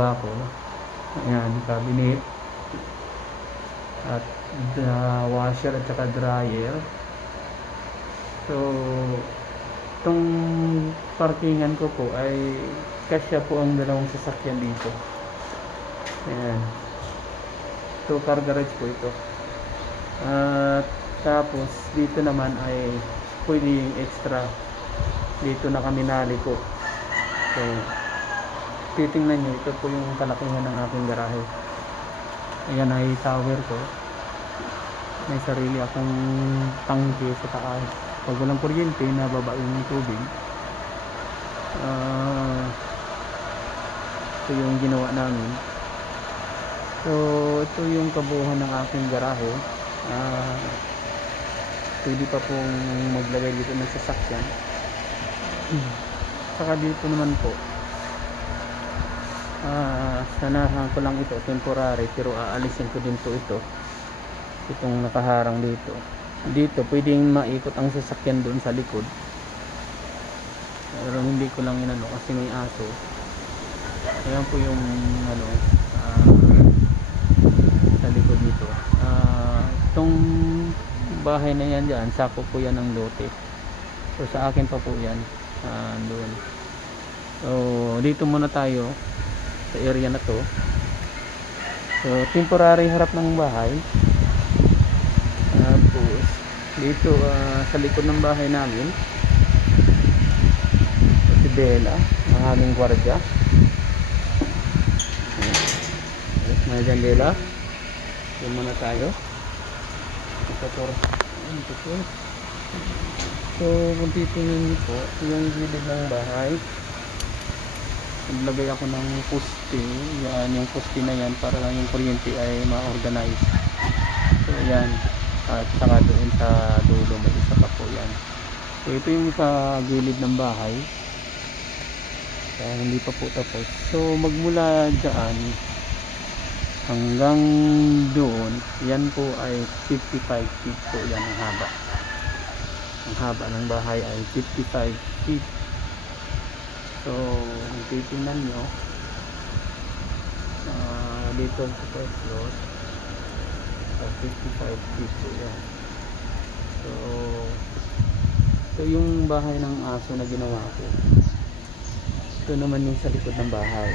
ginawa ko. Ayan, cabinet at washer at saka dryer. So itong parkingan ko po ay kasya po ang dalawang sasakyan dito. Ayan, 2 car garage po ito. At tapos dito naman ay pwedeng extra, dito na kami naliko. So titingnan nyo, ito po yung kalakihan ng aking garahe. Ayan ay tower ko, may sarili akong tangke sa taas. Pag walang kuryente, nababa yung tubig. Ito yung ginawa namin. So ito yung kabuuan ng aking garahe. Pwede pa pong maglagay dito ng sasakyan. Saka dito naman po, sanahan ko lang ito temporary, pero aalisin ko din po itong nakaharang dito pwedeng maikot ang sasakyan doon sa likod, pero hindi ko lang inano kasi may aso. Ayan po yung sa likod nito. Itong bahay na yan dyan, sako po yan ng lote. So sa akin pa po yan doon. So dito muna tayo sa area na to. So temporary harap ng bahay. Tapos dito sa likod ng bahay namin, si Bella, ang aming gwardiya. May dyan Bella. Doon muna tayo. So kung titingnan niyo po yung gilid ng bahay, naglagay ako ng poste. Yan, yung poste na yan para lang yung kuryente ay ma-organize. So yan, at saka doon sa dulo may isa pa po yan. So ito yung sa gilid ng bahay. Hindi pa po tapos. So magmula dyan hanggang doon, yan po ay 55 feet po yan ang haba. Ang haba ng bahay ay 55 feet. So kung titingnan nyo, dito sa first floor, 55 feet po yan. So yung bahay ng aso na ginawa ko, ito naman yung sa likod ng bahay.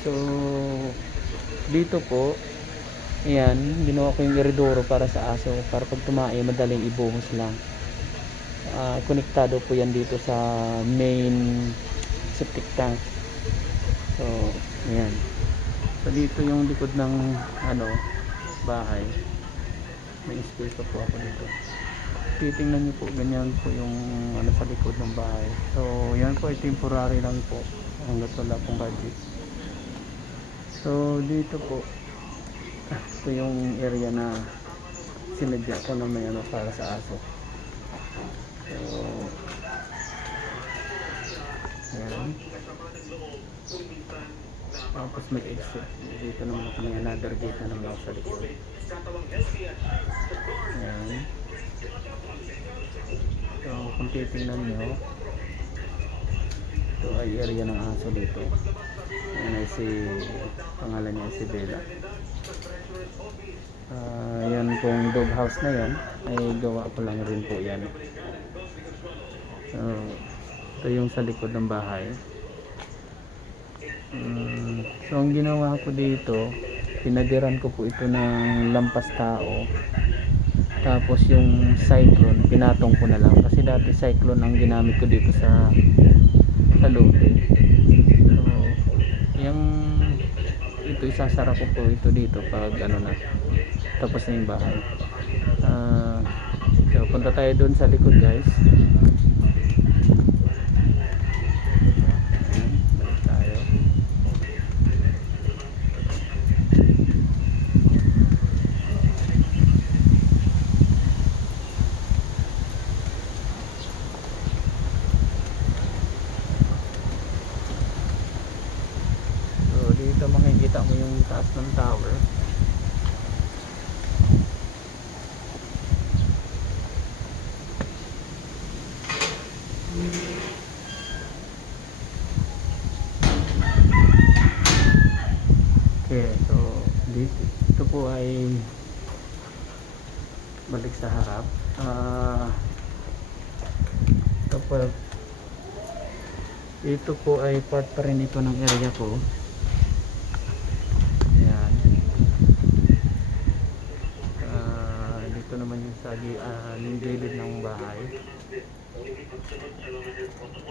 So dito po, ayan, ginawa ko yung iridoro para sa aso, para pag tumae madaling ibuhos lang. Konektado po yan dito sa main septic tank. So ayan, so dito yung likod ng bahay, may space pa po ako dito. Titingnan nyo po, ganyan po yung sa likod ng bahay. So yan po ay temporary lang po hanggat wala pong budget. So dito po, ito yung area na sinadya ko na may para sa aso. So ayan, tapos may exit dito naman ako, may another gate na naman ako sa likod. Ayan. So kung titingnan nyo, ito ay area ng aso dito. Ayan ay pangalan niya si Bella. Yan pong dog house na yan ay gawa ko lang rin po yan. So ito yung sa likod ng bahay. So ang ginawa ko dito, pinadiran ko po ito ng lampas tao. Tapos yung cyclone, pinatong ko na lang kasi dati cyclone ang ginamit ko dito sa lote. So yung ito isasara ko po ito dito pag na tapos na yung bahay. So punta tayo doon sa likod, guys. Balik tayo. So dito makikita mo yung taas ng tower. ay balik sa harap. Ito po, ito po ay part pa rin ito ng area ko. Ayan. Dito naman yung sa yung gilid ng bahay.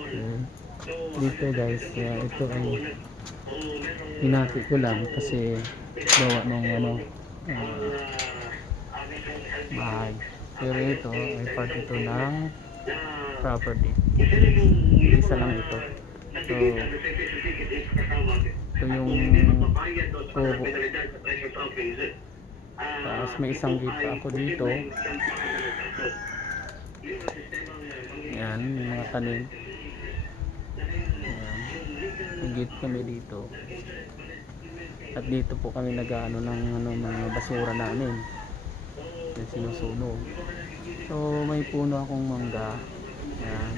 Ayan. Dito guys, ito ay hinati ko lang kasi gawa ng bahay. Pero ito ay part ito ng property. Isa lang ito. So, ito yung kubo. Tapos may isang gate pa ako dito. Ayan, yung mga tanim. Ayan. May gate kami dito. At dito po kami nag-ano ng mga basura namin. Yung sinusunog. So, may puno akong mangga. Ayan.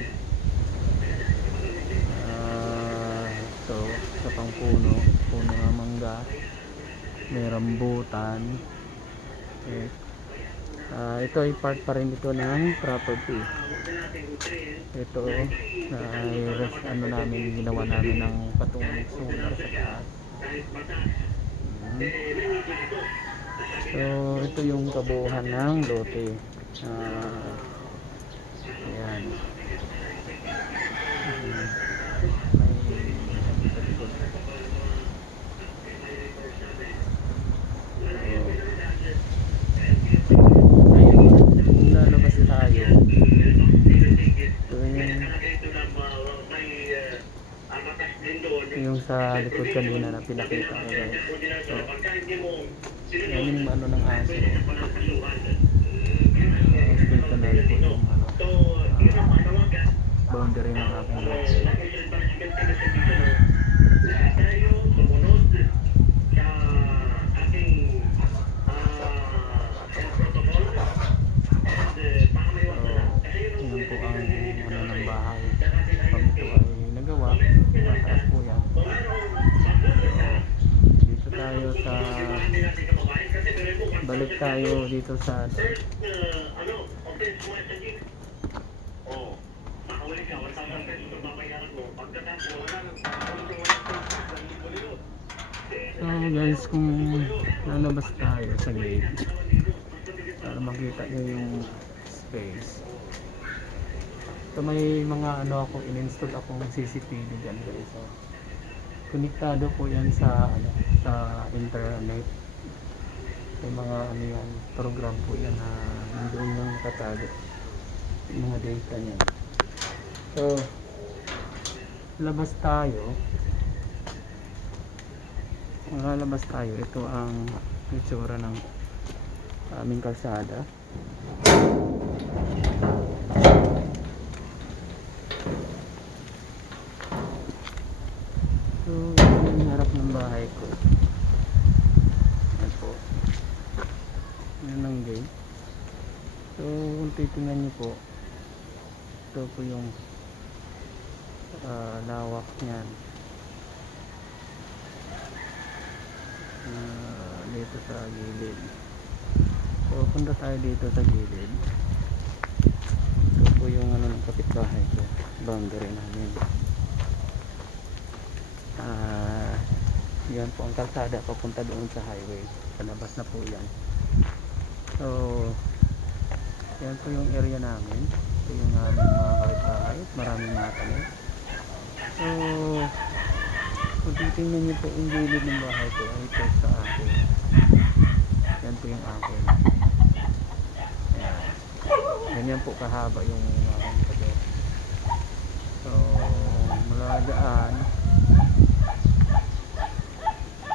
So, sa pang puno ng mangga. May rambutan. Okay. Ito ay part pa rin ito ng property. Ito ay namin, ginawa namin ng patungong solar sa taas. So, ito yung kabuuan ng lote. Ayan. Lalabas tayo. Yung sa likod kanina na pinakita ko guys. So, yan yung ng aso. Dito na po yung boundary ng aking lot. Yun po ang ng bahay. Pag ito ay nagawa, mataas po yan. Dito tayo sa balik tayo dito sa so guys, kung lalabas tayo sa gate para makita nyo yung space. So may mga ako, in-install akong CCTV dyan guys. So, konektado po yan sa sa internet. May mga yan, program po yan na nandoon lang nakatago yung mga data niya. So labas tayo. Lalabas tayo. Ito ang itsura ng aming kalsada. So ito yung harap ng bahay ko. Yan po. Yan ang gate. So kung titingnan nyo po, ito po yung lawak niyan. Dito sa gilid. So punta tayo dito sa gilid. Ito po yung ng kapitbahay ko, boundary namin. Yan po ang kalsada papunta doon sa highway. Palabas na po yan. So yan po yung area namin. Ito yung aming mga kapitbahay. Maraming mga tanim. So kung titingnan nyo po yung gilid ng bahay ko, ito sa akin. Yan po yung akin. Ayan. Ganyan po kahaba yung aking pader. So mula daan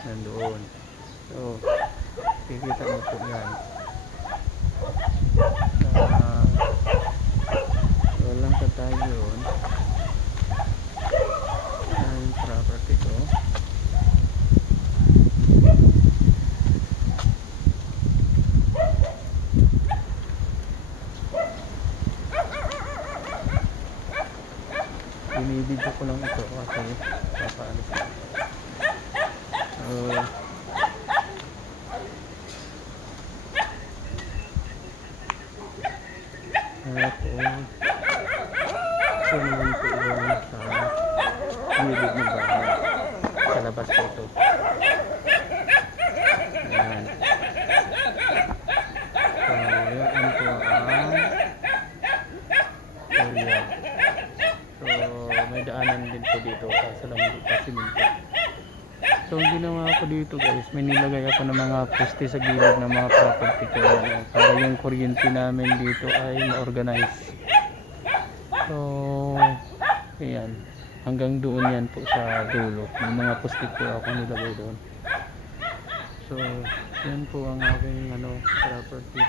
nandoon. So kikita mo po yan. Walang tayo yun. Ang property ko. Binibidyo ko lang ito kasi papaalis ko. palabas po ito. Ayan. So, yan po ang area. So, may daanan din po dito kaso lang hindi pa siminto. So, ang ginawa ko dito guys, may nilagay ako ng mga poste sa gilid ng mga property ko para yung kuryente namin dito ay ma-organize. So, ayan. Hanggang doon yan po sa dulo. May mga poste po ako nilagay doon. So, yan po ang aking property.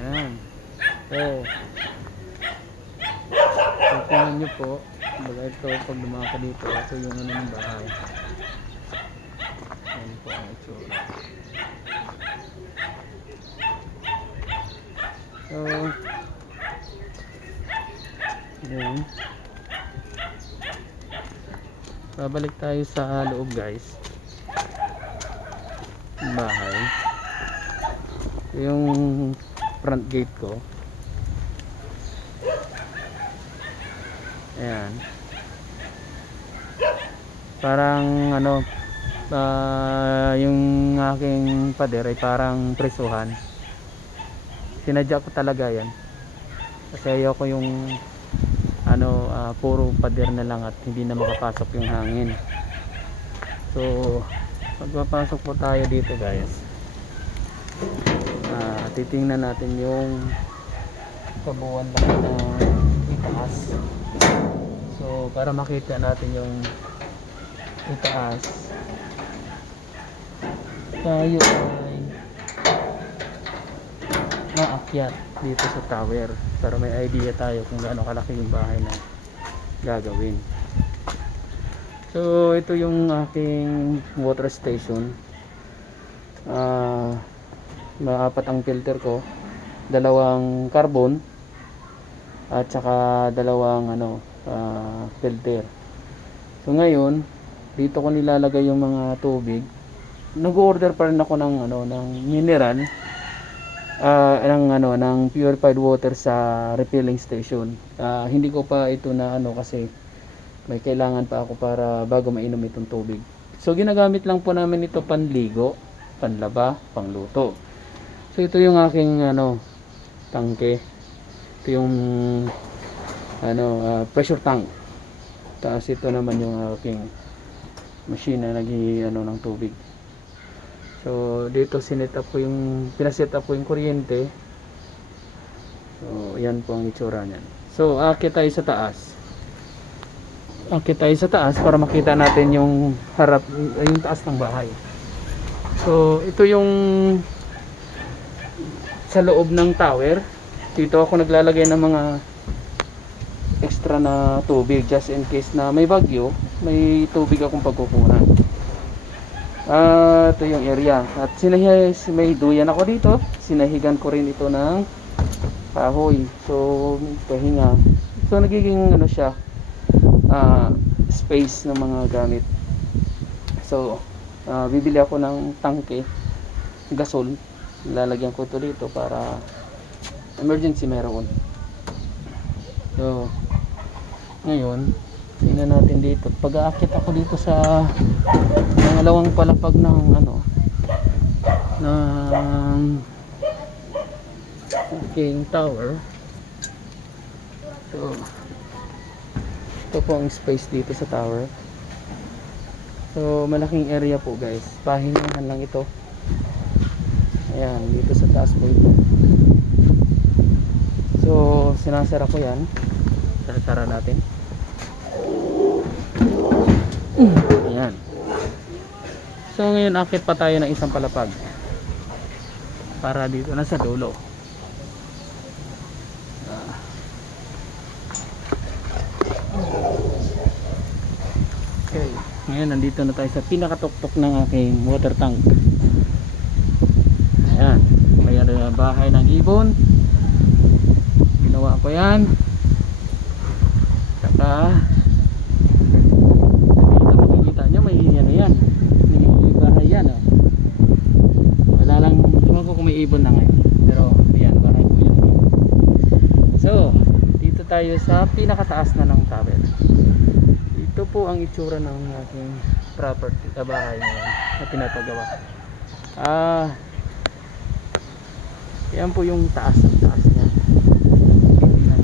Ayan. So, tingnan nyo po. Baga ito, pag lumaka dito, ito yung ng bahay. Ayan po ang itsura. So, ayan. Babalik tayo sa loob guys. Bahay. Yung front gate ko. Ayan. Parang yung aking pader ay parang presuhan. Sinadya ko talaga yan. Kasi ayoko yung puro pader na lang at hindi na makapasok yung hangin. So, pagpapasok po tayo dito guys. Titingnan natin yung kabuuan lang na itaas. So, para makita natin yung itaas, tayo ay maakyat dito sa tower para may idea tayo kung gaano kalaki yung bahay na gagawin. So, ito yung aking water station. Maapat ang filter ko, dalawang carbon at saka dalawang filter. So ngayon dito ko nilalagay yung mga tubig. Nag-order pa rin ako ng mineral, ng purified water sa refilling station. Hindi ko pa ito na kasi may kailangan pa ako para bago mainom itong tubig. So ginagamit lang po namin ito panligo, panlaba, pangluto. So ito yung aking tangke. Ito yung pressure tank. Tapos ito naman yung aking machine na ng tubig. So dito pinaset up ko yung kuryente. So yan po ang itsura niyan. So akit tayo sa taas. Akit tayo sa taas para makita natin yung yung taas ng bahay. So ito yung sa loob ng tower. Dito ako naglalagay ng mga extra na tubig just in case na may bagyo, may tubig akong pagkukunan. Ito yung area. At may duyan ako dito. Sinahigan ko rin ito ng kahoy. So, pahinga. So, nagiging siya, space ng mga gamit. So, bibili ako ng tangke, gasol. Lalagyan ko ito dito para emergency meron. So, ngayon, tingnan natin dito. Pag-aakit ako dito sa pangalawang palapag ng King Tower. So, ito po ang space dito sa tower. So, malaking area po guys. Pahingahan lang ito. Ayan, dito sa taas po ito. So, sinasara ko yan. Sara natin. Ayan. So, ngayon akit pa tayo ng isang palapag. Para dito na sa dulo. Okay. Ngayon, nandito na tayo sa pinakatuktok ng aking water tank. Ayan. May bahay ng ibon. Ginawa ko yan. Saka dito makikita nyo may yan. May bahay yan. Wala lang, tingnan ko kung may ibon na ngayon. Pero ayan, bahay ko yan. So, dito tayo sa pinakataas na ng tower. Dito po ang itsura ng aking property, bahay ngayon na pinapagawa. Yan po yung taas niya. Tingnan.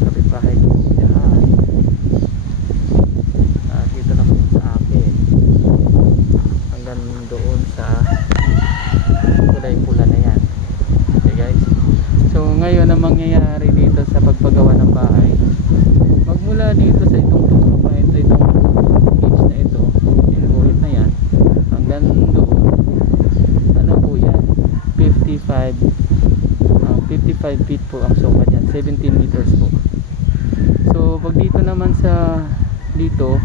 Kapitbahay ko yan. Dito naman yung sa akin. Hanggang doon sa kulay pula na yan. Okay guys. So ngayon ang mangyayari dito sa pagpagawa ng bahay, magmula dito sa itong tuktok na ito, itong edge na ito, yung guhit na yan, hanggang doon, ano po yan, 55 feet po ang sukat yan, 17 meters po. So pag dito naman sa dito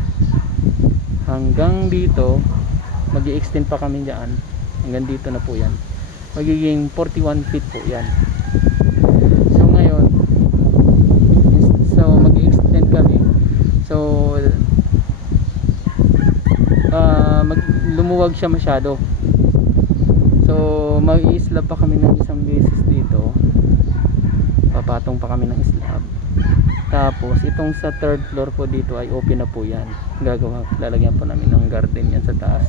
hanggang dito, mag-i-extend pa kami dyan hanggang dito na po yan, magiging 41 feet po yan. So ngayon, so mag-i-extend kami, so lumuwag siya masyado, so mag-i-slab pa kami ng isang beses dito, papatong pa kami ng slab. Tapos itong sa third floor po dito ay open na po yan, lalagyan po namin ng garden yan sa taas.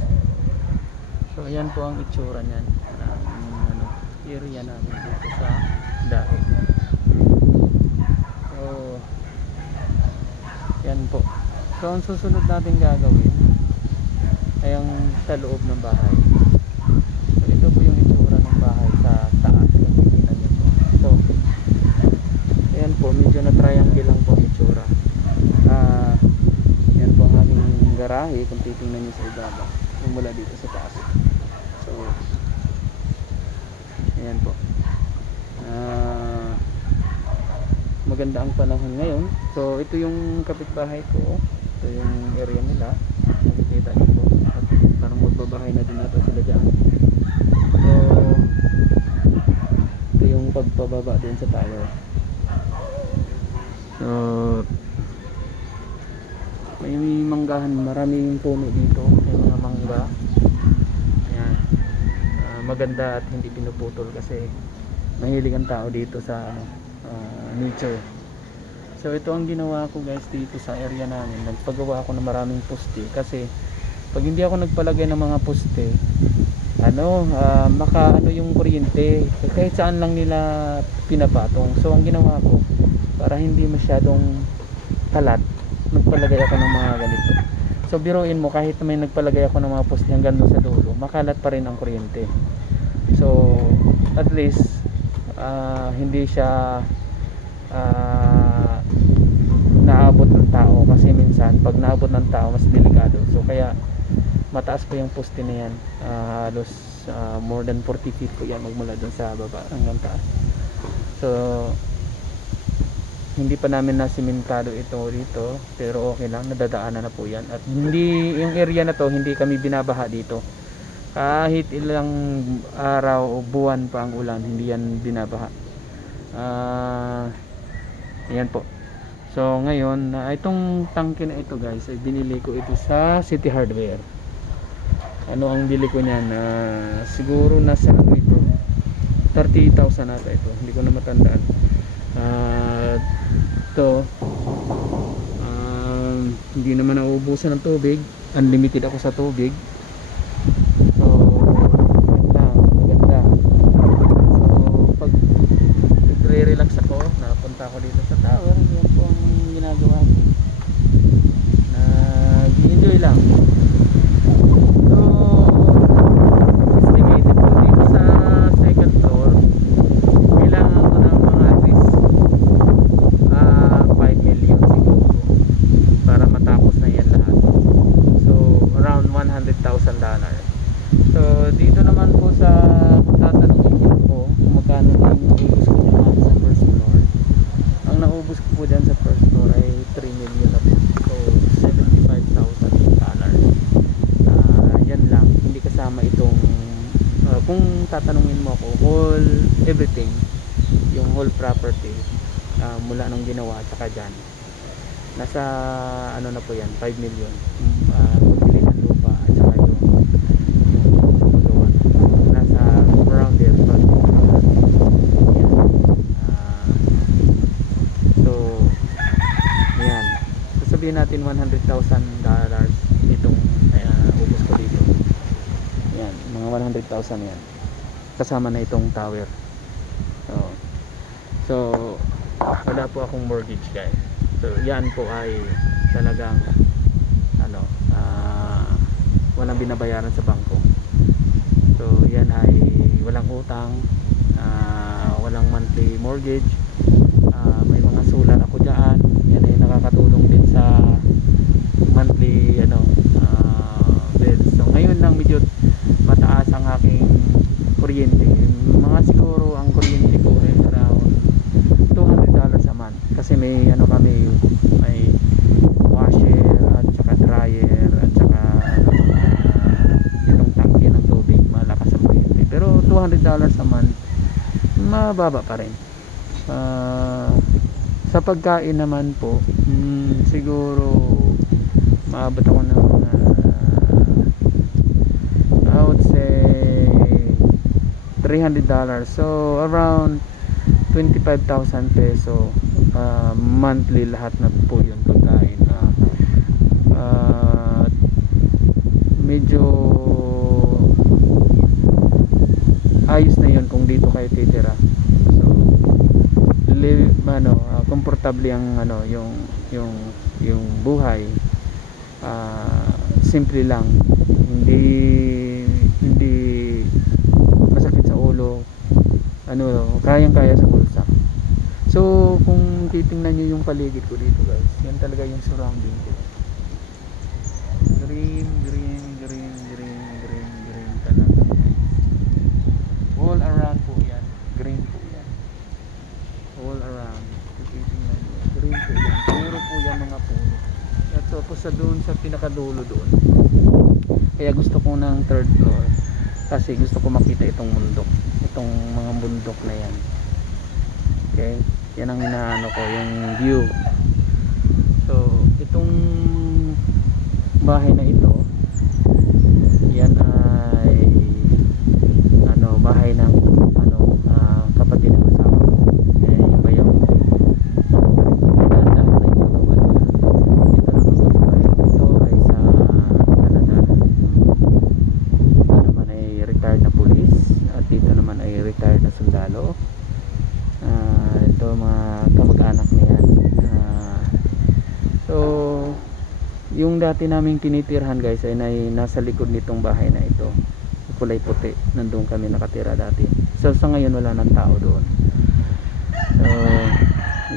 So ayan po ang itsura niyan, area namin dito sa dahig. So yan po. So ang susunod natin gagawin ay ang sa loob ng bahay. So ito po yung itsura ng bahay sa taas, kung titingnan nyo po. So ayan po, medyo na triangle lang po ang itsura. Yan po ang aking garahe kung titingnan nyo sa ibaba, yung mula dito sa taas. So ayan po, maganda ang panahon ngayon. So ito yung kapitbahay ko, ito yung area nila, nakikita nyo po, at parang magbabahay na din natin sila dyan. So ito yung pagpababa din sa tower. So may manggahan, maraming puno dito, may mga mangga. Ayan. Maganda at hindi pinuputol kasi mahilig ang tao dito sa nature. So ito ang ginawa ko guys dito sa area namin, nagpagawa ako ng maraming poste kasi pag hindi ako nagpalagay ng mga poste, yung kuryente kahit saan lang nila pinapatong. So ang ginawa ko, para hindi masyadong kalat, nagpalagay ako ng mga ganito. So biruin mo, kahit may nagpalagay ako ng mga poste hanggang doon sa dulo, makalat pa rin ang kuryente. So at least hindi siya naabot ng tao, kasi minsan pag naabot ng tao mas delikado. So kaya mataas pa yung poste na yan, halos more than 40 feet po yan, magmula dun sa baba hanggang taas. So hindi pa namin nasimentado ito dito, pero okay lang, nadadaanan na po yan. At hindi, yung area na to, hindi kami binabaha dito. Kahit ilang araw o buwan pa ang ulan, hindi yan binabaha. Ayan po. So ngayon, itong tangke na ito guys, ay binili ko ito sa City Hardware. Ano ang bili ko niyan? Siguro nasa ito, 30,000 ata ito, hindi ko na matandaan. Ito, hindi naman nauubusan ng tubig, unlimited ako sa tubig. So maganda. So pag nagre-relax ako, napunta ako dito sa tower, yan po ang ginagawa ko, nag-enjoy lang. So estimated po dito sa second floor, kailangan ko ng mga at least 5 million siguro para matapos na yan lahat. So around $100,000. So dito naman po sa tatanungin ko kung magkano na yung naubos ko naman sa first floor. Ang naubos ko po dyan sa first floor ay 3 million na po. So $75,000. Yan lang, hindi kasama itong kung tatanungin mo ako, everything, yung whole property, mula nung ginawa at saka dyan, nasa ano na po yan, 5 million. Pagbili ng lupa at saka yung paggawa, nasa around there, 5 million. Yan. So yan, so sabihin natin $100,000 itong ubos ko dito. Yan, mga 100,000 yan. Kasama na itong tower. So wala po akong mortgage guys. So yan po ay talagang walang binabayaran sa bangko. So yan ay walang utang, walang monthly mortgage. May mga sulat ako dyan. Yan ay nakakatulong din sa monthly bills. So ngayon lang medyo mataas ang aking kuryente. Mga siguro ang kuryente ko ay around $200 a month. Kasi may kami, may washer at saka dryer at saka itong tangke ng tubig, malakas ang kuryente. Pero $200 a month mababa pa rin. Sa pagkain naman po, siguro maabot ako ng I would say $300. So around 25,000 peso monthly lahat na po yung pagkain. Medyo ayos na yun kung dito kayo titira. So komportable ang yung buhay. Simple lang, hindi masakit sa ulo, kayang-kaya sa bulsa. So kung titingnan niyo yung paligid ko dito guys, yan talaga yung surrounding ko. Green talaga. All around po yan, green po yan. All around, kung titingnan niyo, green po yan. Puro po yan mga puno. At tapos doon sa pinakadulo doon. Kaya gusto ko ng third floor kasi gusto ko makita itong bundok, itong mga bundok na yan. Okay, yan ang inaano ko, yung view. So itong bahay na ito, yan ay bahay ng kapatid ng asawa ko, yung bayaw. Retired na sundalo. Ito mga kamag-anak na yan. So yung dati naming tinitirhan guys ay nasa likod nitong bahay na ito, kulay puti. Nandun kami nakatira dati. So sa ngayon wala nang tao doon. So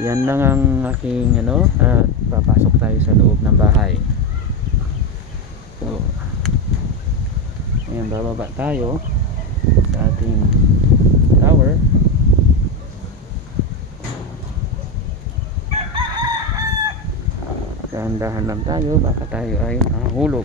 yan lang ang aking papasok tayo sa loob ng bahay. So ayan, bababa tayo sa ating tower. Dahan-dahan lang tayo, baka tayo ay mahulog.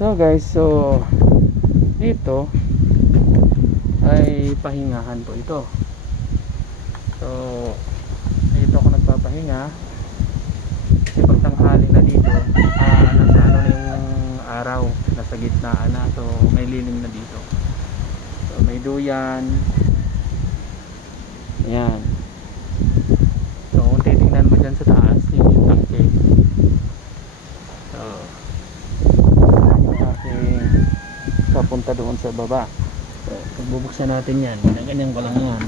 So guys, dito ay pahingahan po ito. So dito ako nagpapahinga kasi pag tanghali na dito, nasa na yung araw, nasa gitna na, so may lilim na dito. So may duyan yan. So kung titingnan mo dyan sa taas, yung tangke. So yung aking papunta doon sa baba. So pagbubuksan natin yan, ganyan ko lang yan.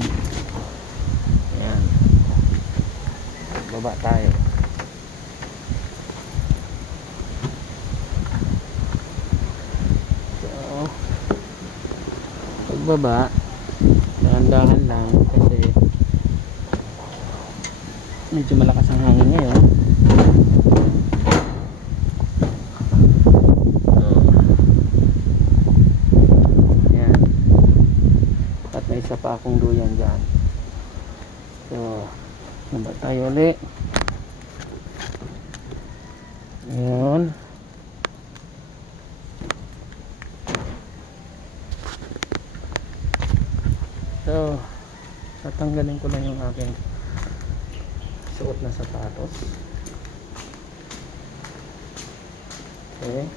Ayan, baba tayo. So pagbaba, dahan-dahan lang kasi medyo malakas ang hangin ngayon. Isa pa akong duyan dyan. So baba tayo ulit. Ayan. So tatanggalin ko lang yung aking suot na sapatos. Okay.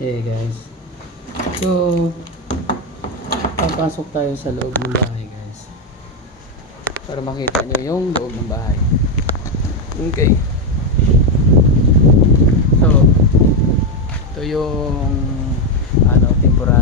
Okay guys. So, papasok tayo sa loob ng bahay guys. Para makita nyo yung loob ng bahay. Okay. So, ito yung ano, temporary.